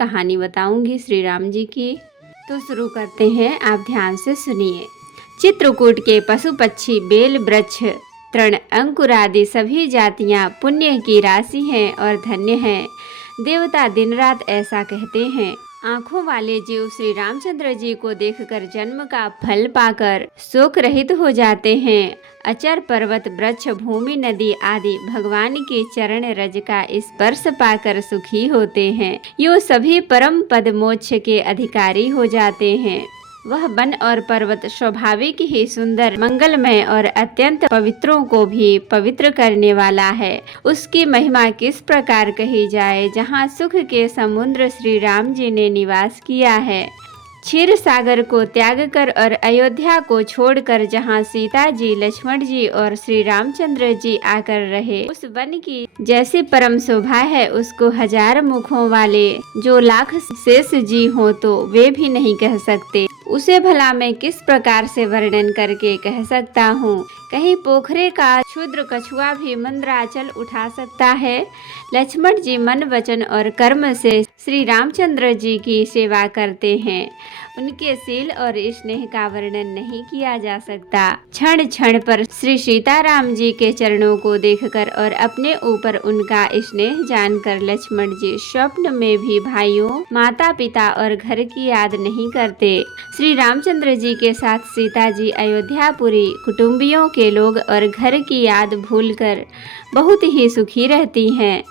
कहानी बताऊंगी श्री राम जी की। तो शुरू करते हैं, आप ध्यान से सुनिए। चित्रकूट के पशु पक्षी, बेल वृक्ष, तृण, अंकुर आदि सभी जातियां पुण्य की राशि हैं और धन्य हैं। देवता दिन रात ऐसा कहते हैं। आँखों वाले जीव श्री रामचंद्र जी को देखकर जन्म का फल पाकर शोक रहित हो जाते हैं। अचर, पर्वत, वृक्ष, भूमि, नदी आदि भगवान के चरण रज का स्पर्श पाकर सुखी होते हैं। यो सभी परम पद मोक्ष के अधिकारी हो जाते हैं। वह वन और पर्वत स्वाभाविक ही सुंदर, मंगलमय और अत्यंत पवित्रों को भी पवित्र करने वाला है। उसकी महिमा किस प्रकार कही जाए। जहाँ सुख के समुद्र श्री राम जी ने निवास किया है, क्षीर सागर को त्याग कर और अयोध्या को छोड़कर जहाँ सीता जी, लक्ष्मण जी और श्री रामचंद्र जी आकर रहे, उस वन की जैसी परम शोभा है, उसको हजार मुखों वाले जो लाख शेष जी हो तो वे भी नहीं कह सकते। उसे भला मैं किस प्रकार से वर्णन करके कह सकता हूँ। कहीं पोखरे का क्षुद्र कछुआ भी मंद्राचल उठा सकता है। लक्ष्मण जी मन, वचन और कर्म से श्री रामचंद्र जी की सेवा करते हैं। उनके शील और स्नेह का वर्णन नहीं किया जा सकता। क्षण क्षण पर श्री सीताराम जी के चरणों को देखकर और अपने ऊपर उनका स्नेह जानकर लक्ष्मण जी स्वप्न में भी भाइयों, माता पिता और घर की याद नहीं करते। श्री रामचंद्र जी के साथ सीता जी अयोध्यापुरी, कुटुंबियों के लोग और घर की याद भूलकर बहुत ही सुखी रहती हैं।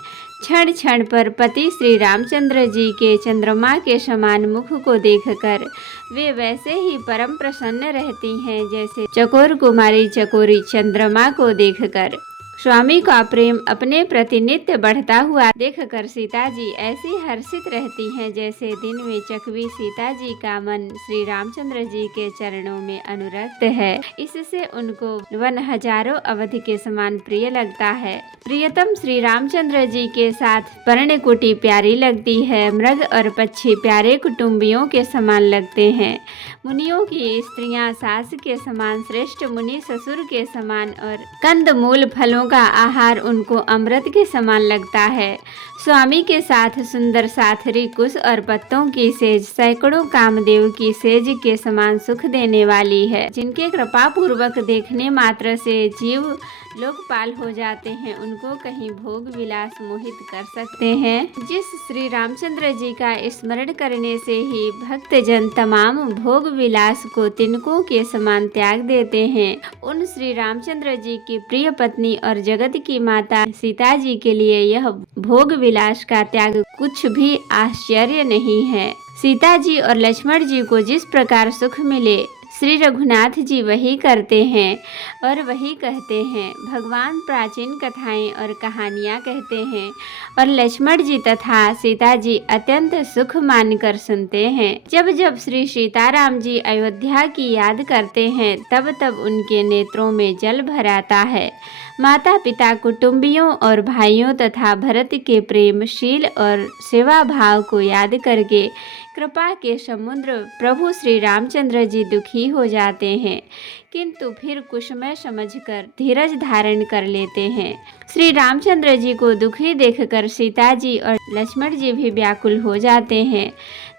क्षण क्षण पर पति श्री रामचंद्र जी के चंद्रमा के समान मुख को देखकर वे वैसे ही परम प्रसन्न रहती हैं जैसे चकोर कुमारी चकोरी चंद्रमा को देखकर। स्वामी का प्रेम अपने प्रति नित्य बढ़ता हुआ देखकर सीता जी ऐसी हर्षित रहती हैं जैसे दिन में चकवी सीता जी का मन श्री रामचंद्र जी के चरणों में अनुरक्त है। इससे उनको वन हजारों अवधि के समान प्रिय लगता है। प्रियतम श्री रामचंद्र जी के साथ पर्णकुटी प्यारी लगती है। मृग और पक्षी प्यारे कुटुंबियों के समान लगते हैं। मुनियों की स्त्रियां सास के समान, श्रेष्ठ मुनि ससुर के समान और कंद मूल फलों का आहार उनको अमृत के समान लगता है। स्वामी के साथ सुंदर साथरी कुश और पत्तों की सेज सैकड़ों कामदेव की सेज के समान सुख देने वाली है, जिनके कृपा पूर्वक देखने मात्र से जीव लोकपाल हो जाते हैं। उनको कहीं भोग विलास मोहित कर सकते हैं। जिस श्री रामचंद्र जी का स्मरण करने से ही भक्त जन तमाम भोग विलास को तिनकों के समान त्याग देते हैं, उन श्री रामचंद्र जी की प्रिय पत्नी और जगत की माता सीता जी के लिए यह भोग विलास का त्याग कुछ भी आश्चर्य नहीं है। सीता जी और लक्ष्मण जी को जिस प्रकार सुख मिले, श्री रघुनाथ जी वही करते हैं और वही कहते हैं। भगवान प्राचीन कथाएं और कहानियां कहते हैं और लक्ष्मण जी तथा सीता जी अत्यंत सुख मानकर सुनते हैं। जब जब श्री सीताराम जी अयोध्या की याद करते हैं, तब तब उनके नेत्रों में जल भर आता है। माता पिता, कुटुंबियों और भाइयों तथा भरत के प्रेम, शील और सेवा भाव को याद करके कृपा के समुद्र प्रभु श्री रामचंद्र जी दुखी हो जाते हैं, किंतु फिर कुशमय समझकर धीरज धारण कर लेते हैं। श्री रामचंद्र जी को दुखी देखकर सीता जी और लक्ष्मण जी भी व्याकुल हो जाते हैं।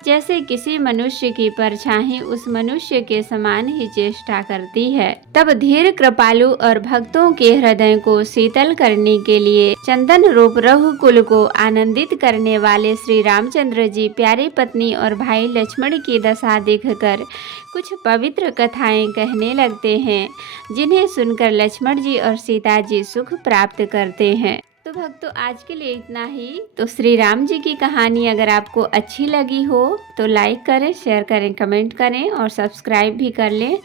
जैसे किसी मनुष्य की परछाई उस मनुष्य के समान ही चेष्टा करती है। तब धीर, कृपालु और भक्तों के हृदय को शीतल करने के लिए चंदन रूप रघुकुल को आनंदित करने वाले श्री रामचंद्र जी प्यारी पत्नी और भाई लक्ष्मण की दशा देखकर कुछ पवित्र कथाएं कहने लगते हैं, जिन्हें सुनकर लक्ष्मण जी और सीता जी सुख प्राप्त करते हैं। तो भक्तों, आज के लिए इतना ही। तो श्री राम जी की कहानी अगर आपको अच्छी लगी हो तो लाइक करें, शेयर करें, कमेंट करें और सब्सक्राइब भी कर लें,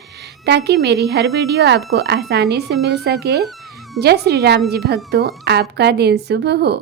ताकि मेरी हर वीडियो आपको आसानी से मिल सके। जय श्री राम जी भक्तों, आपका दिन शुभ हो।